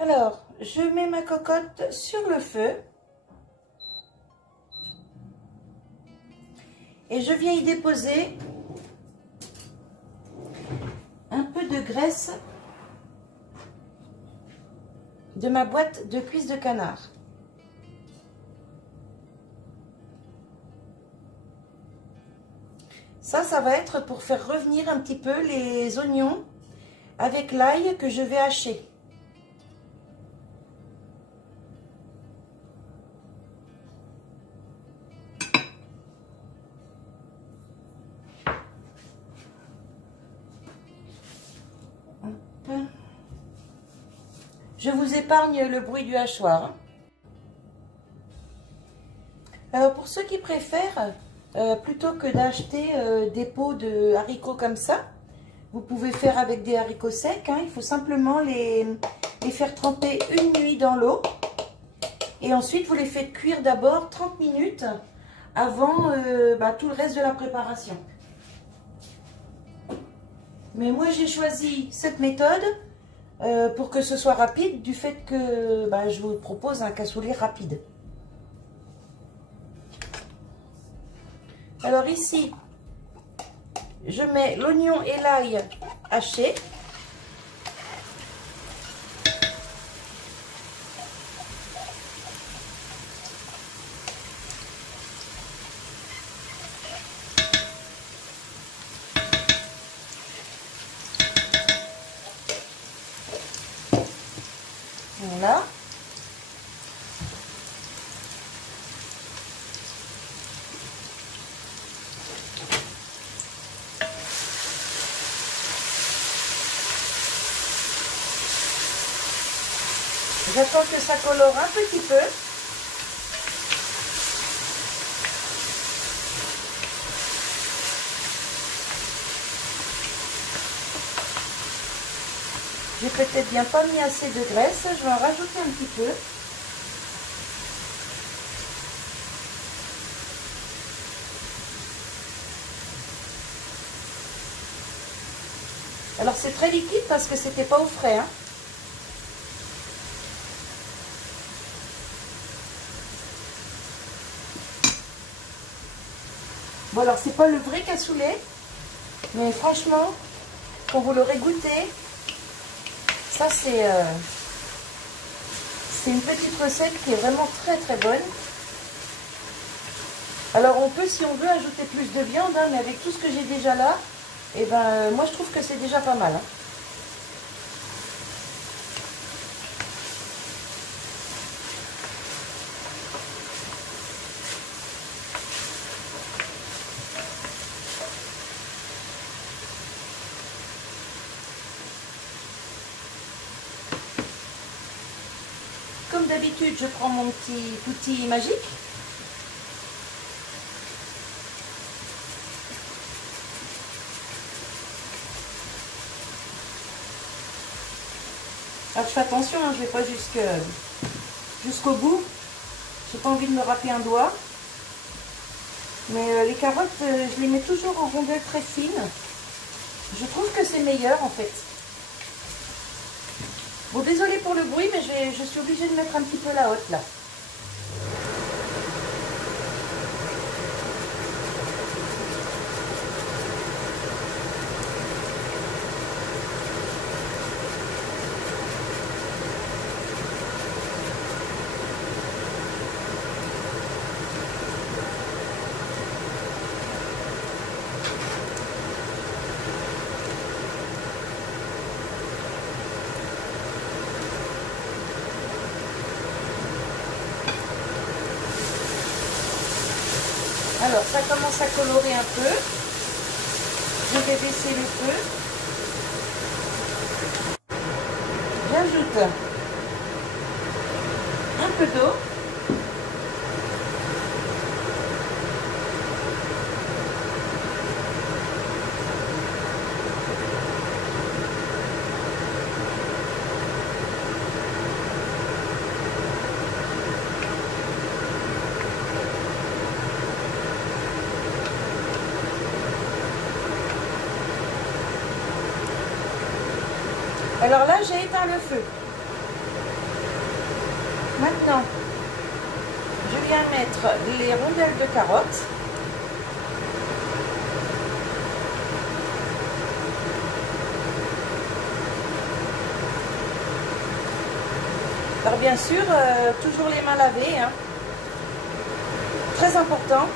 Alors, je mets ma cocotte sur le feu. Et je viens y déposer un peu de graisse de ma boîte de cuisses de canard. Ça va être pour faire revenir un petit peu les oignons avec l'ail que je vais hacher. Je vous épargne le bruit du hachoir. Alors pour ceux qui préfèrent, plutôt que d'acheter des pots de haricots comme ça, vous pouvez faire avec des haricots secs. Il faut simplement les faire tremper une nuit dans l'eau. Et ensuite vous les faites cuire d'abord 30 minutes avant tout le reste de la préparation. Mais moi j'ai choisi cette méthode pour que ce soit rapide, du fait que je vous propose un cassoulet rapide. Alors ici, je mets l'oignon et l'ail hachés. Voilà. J'attends que ça colore un petit peu. J'ai peut-être bien pas mis assez de graisse, je vais en rajouter un petit peu. Alors c'est très liquide parce que c'était pas au frais. Bon alors c'est pas le vrai cassoulet, mais franchement, quand vous l'aurez goûté, ça c'est une petite recette qui est vraiment très très bonne. Alors on peut, si on veut, ajouter plus de viande, mais avec tout ce que j'ai déjà là, et moi je trouve que c'est déjà pas mal. Comme d'habitude, je prends mon petit outil magique. Alors je fais attention, je ne vais pas jusqu'au bout. J'ai pas envie de me râper un doigt. Mais les carottes, je les mets toujours en rondelles très fines. Je trouve que c'est meilleur en fait. Bon, désolé pour le bruit, mais je suis obligée de mettre un petit peu la haute là. Alors, ça commence à colorer un peu. Je vais baisser le feu. J'ajoute un peu d'eau. Alors là, j'ai éteint le feu. maintenant, je viens mettre les rondelles de carottes. Alors bien sûr, toujours les mains lavées, hein. Très important.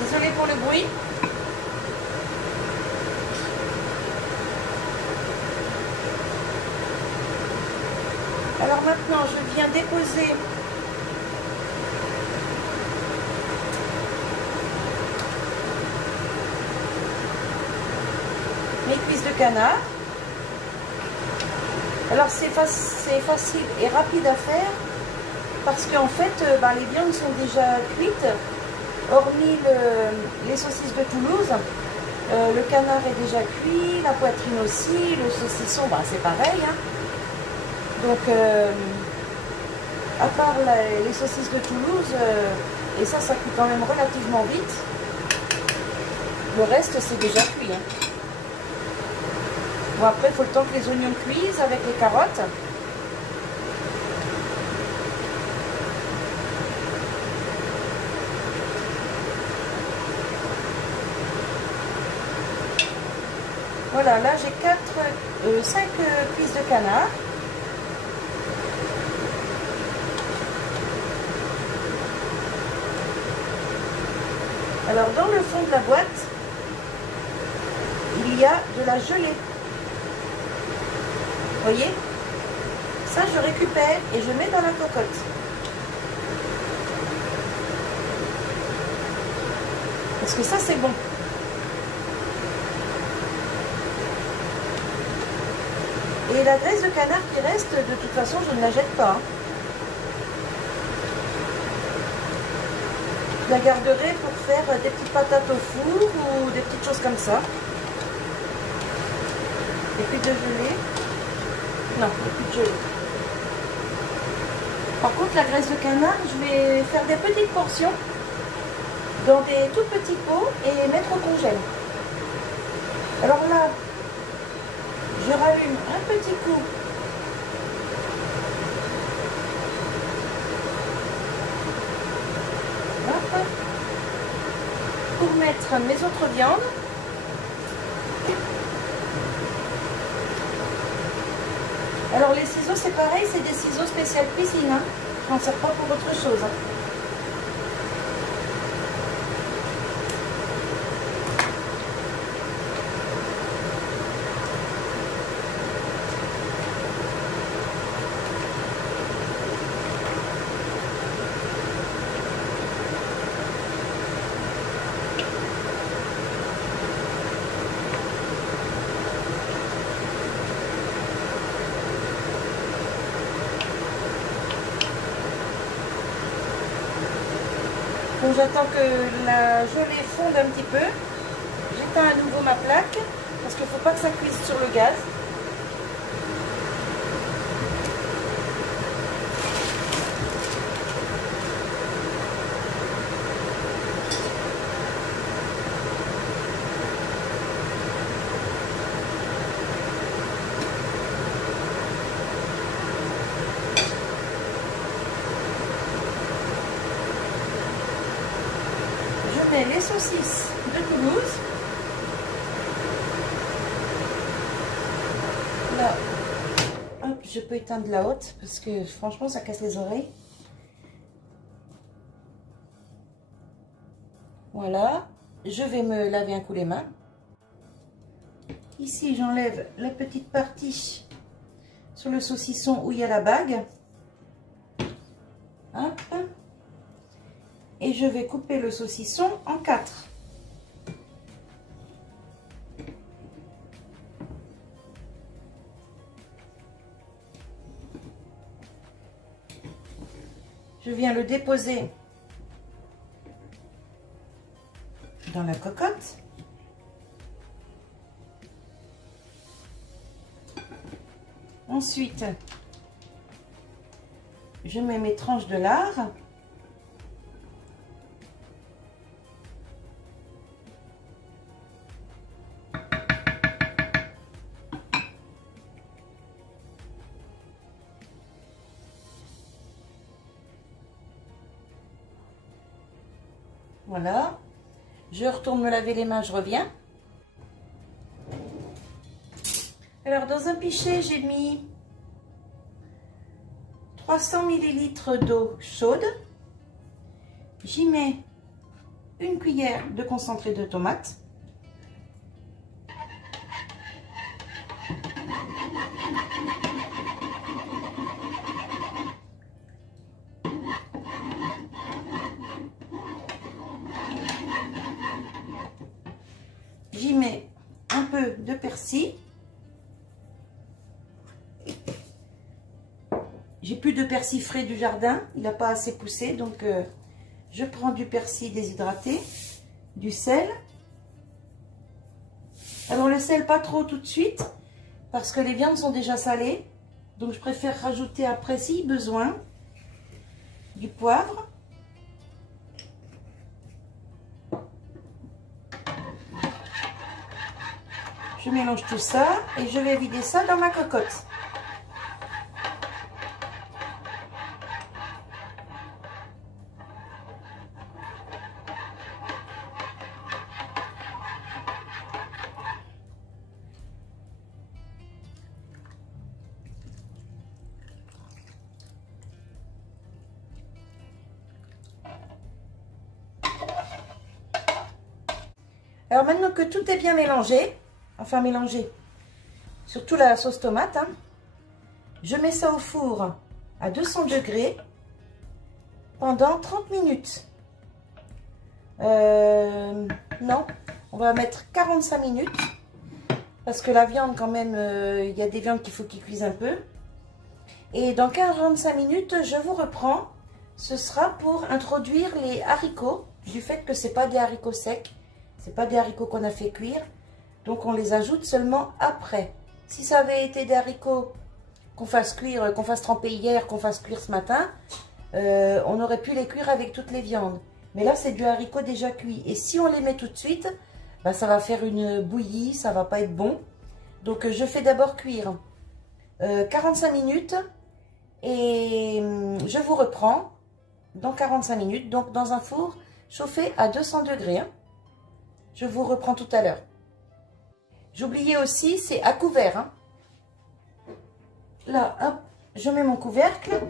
Désolée pour le bruit. Alors maintenant, je viens déposer mes cuisses de canard. Alors c'est facile et rapide à faire parce qu'en fait, les viandes sont déjà cuites. Hormis les saucisses de Toulouse, le canard est déjà cuit, la poitrine aussi, le saucisson, c'est pareil. Hein. Donc, à part les saucisses de Toulouse, et ça cuit quand même relativement vite, le reste c'est déjà cuit. Hein. Bon, après, il faut le temps que les oignons cuisent avec les carottes. Voilà, là j'ai 5 cuisses de canard. Alors dans le fond de la boîte, il y a de la gelée. Vous voyez? Ça je récupère et je mets dans la cocotte. Parce que ça c'est bon. Et la graisse de canard qui reste, de toute façon, je ne la jette pas. Hein. Je la garderai pour faire des petites patates au four ou des petites choses comme ça. Et puis de gelée. Non, plus de gelée. Par contre, la graisse de canard, je vais faire des petites portions dans des tout petits pots et mettre au congèle. Alors là, je rallume un petit coup pour mettre mes autres viandes. Alors les ciseaux c'est pareil, c'est des ciseaux spécial cuisine, hein. Je m'en sers pas pour autre chose. Hein. Donc j'attends que la gelée fonde un petit peu. J'éteins à nouveau ma plaque parce qu'il ne faut pas que ça cuise sur le gaz. Les saucisses de Toulouse. Là, hop, je peux éteindre la haute parce que franchement ça casse les oreilles. Voilà, je vais me laver un coup les mains. Ici j'enlève la petite partie sur le saucisson où il y a la bague. Hop. Et je vais couper le saucisson en 4. Je viens le déposer dans la cocotte. Ensuite, je mets mes tranches de lard. Voilà. Je retourne me laver les mains, je reviens. Alors, dans un pichet, j'ai mis 300 ml d'eau chaude. J'y mets une cuillère de concentré de tomate. J'y mets un peu de persil. J'ai plus de persil frais du jardin, il n'a pas assez poussé, donc je prends du persil déshydraté, du sel. Alors le sel pas trop tout de suite, parce que les viandes sont déjà salées, donc je préfère rajouter après si besoin du poivre. Je mélange tout ça et je vais vider ça dans ma cocotte. Alors maintenant que tout est bien mélangé, enfin mélangé, surtout la sauce tomate, hein, je mets ça au four à 200 degrés pendant 30 minutes. Non, on va mettre 45 minutes parce que la viande quand même, il y a des viandes qu'il faut qu'ils cuisent un peu. Et dans 45 minutes, je vous reprends. Ce sera pour introduire les haricots, du fait que c'est pas des haricots secs, c'est pas des haricots qu'on a fait cuire. Donc on les ajoute seulement après. Si ça avait été des haricots qu'on fasse cuire, qu'on fasse tremper hier, qu'on fasse cuire ce matin, on aurait pu les cuire avec toutes les viandes. Mais là c'est du haricot déjà cuit. Et si on les met tout de suite, ben, ça va faire une bouillie, ça va pas être bon. Donc je fais d'abord cuire 45 minutes et je vous reprends dans 45 minutes. Donc dans un four chauffé à 200 degrés. Hein. Je vous reprends tout à l'heure. J'oubliais aussi, c'est à couvert. Hein. Là, hop, je mets mon couvercle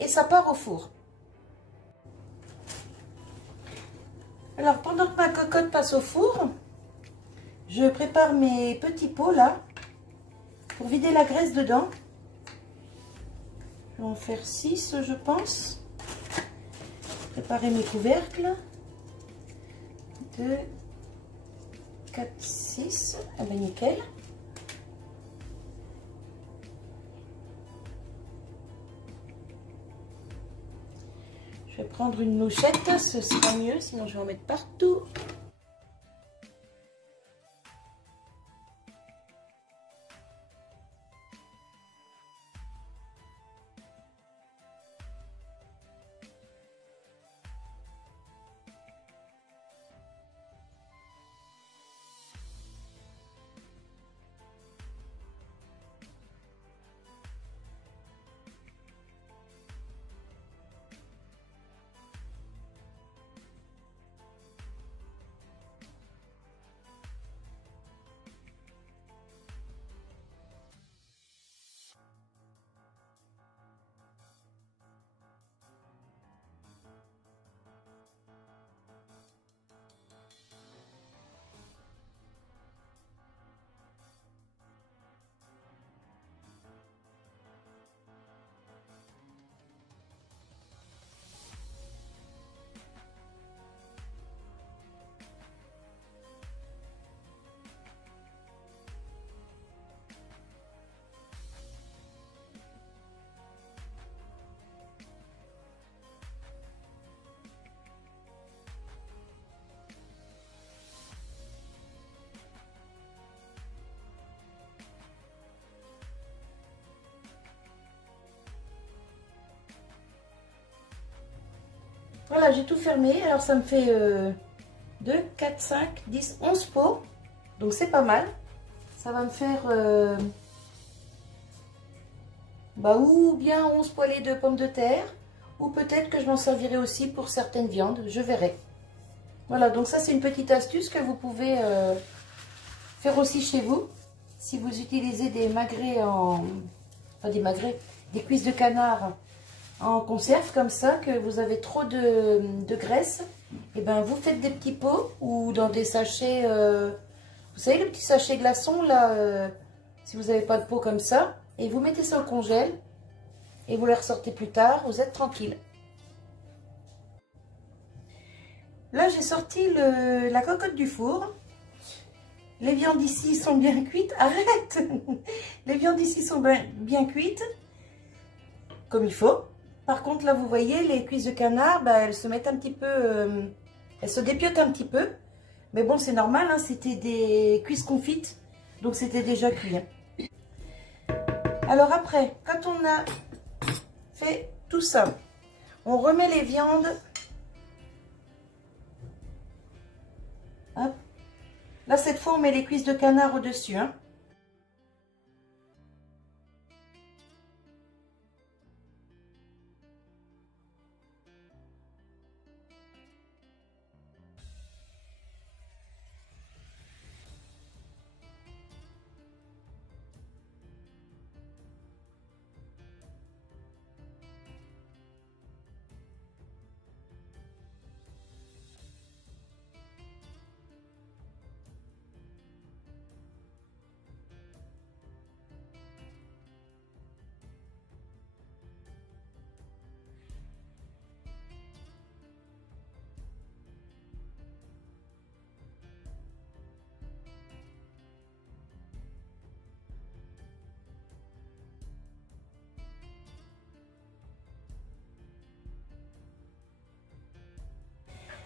et ça part au four. Alors, pendant que ma cocotte passe au four, je prépare mes petits pots là pour vider la graisse dedans. Je vais en faire 6, je pense. Préparer mes couvercles. 2, 4, 6. Ah ben nickel. Je vais prendre une louchette, ce sera mieux, sinon je vais en mettre partout. Voilà, j'ai tout fermé. Alors ça me fait 2, 4, 5, 10, 11 pots. Donc c'est pas mal. Ça va me faire ou bien 11 poêlées de pommes de terre. Ou peut-être que je m'en servirai aussi pour certaines viandes. Je verrai. Voilà, donc ça c'est une petite astuce que vous pouvez faire aussi chez vous. Si vous utilisez des magrets des cuisses de canard en conserve comme ça, que vous avez trop de graisse, et ben vous faites des petits pots ou dans des sachets, vous savez le petit sachet glaçon là, si vous n'avez pas de pot comme ça, et vous mettez ça au congèle et vous les ressortez plus tard, vous êtes tranquille. Là j'ai sorti la cocotte du four. Les viandes ici sont bien cuites. Arrête! Les viandes ici sont bien cuites, comme il faut. Par contre, là, vous voyez, les cuisses de canard, elles se mettent un petit peu... elles se dépiotent un petit peu. Mais bon, c'est normal, hein, c'était des cuisses confites. Donc, c'était déjà cuit. Hein. Alors après, quand on a fait tout ça, on remet les viandes. Hop. Là, cette fois, on met les cuisses de canard au-dessus. Hein.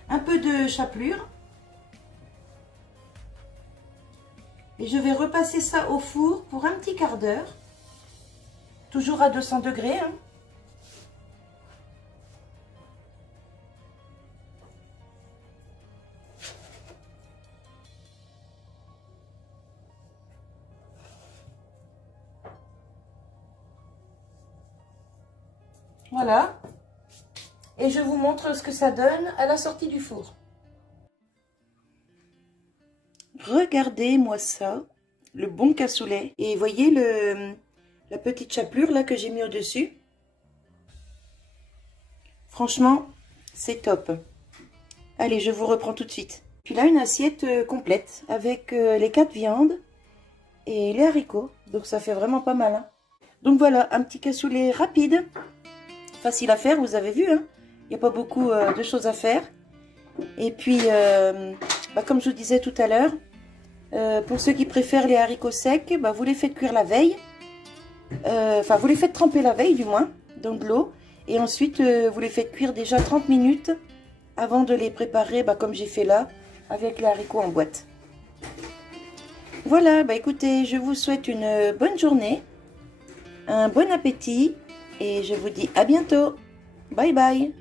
Un peu de chapelure. Et je vais repasser ça au four pour un petit quart d'heure. Toujours à 200 degrés. Hein. Voilà. Et je vous montre ce que ça donne à la sortie du four. Regardez-moi ça, le bon cassoulet. Et voyez la petite chapelure là que j'ai mis au-dessus. Franchement, c'est top. Allez, je vous reprends tout de suite. Puis là, une assiette complète avec les 4 viandes et les haricots. Donc ça fait vraiment pas mal. Hein. Donc voilà, un petit cassoulet rapide. Facile à faire, vous avez vu. Hein. Il n'y a pas beaucoup de choses à faire. Et puis, comme je vous disais tout à l'heure, pour ceux qui préfèrent les haricots secs, vous les faites cuire la veille. Enfin, vous les faites tremper la veille du moins, dans de l'eau. Et ensuite, vous les faites cuire déjà 30 minutes avant de les préparer, comme j'ai fait là, avec les haricots en boîte. Voilà, écoutez, je vous souhaite une bonne journée, un bon appétit. Et je vous dis à bientôt. Bye bye.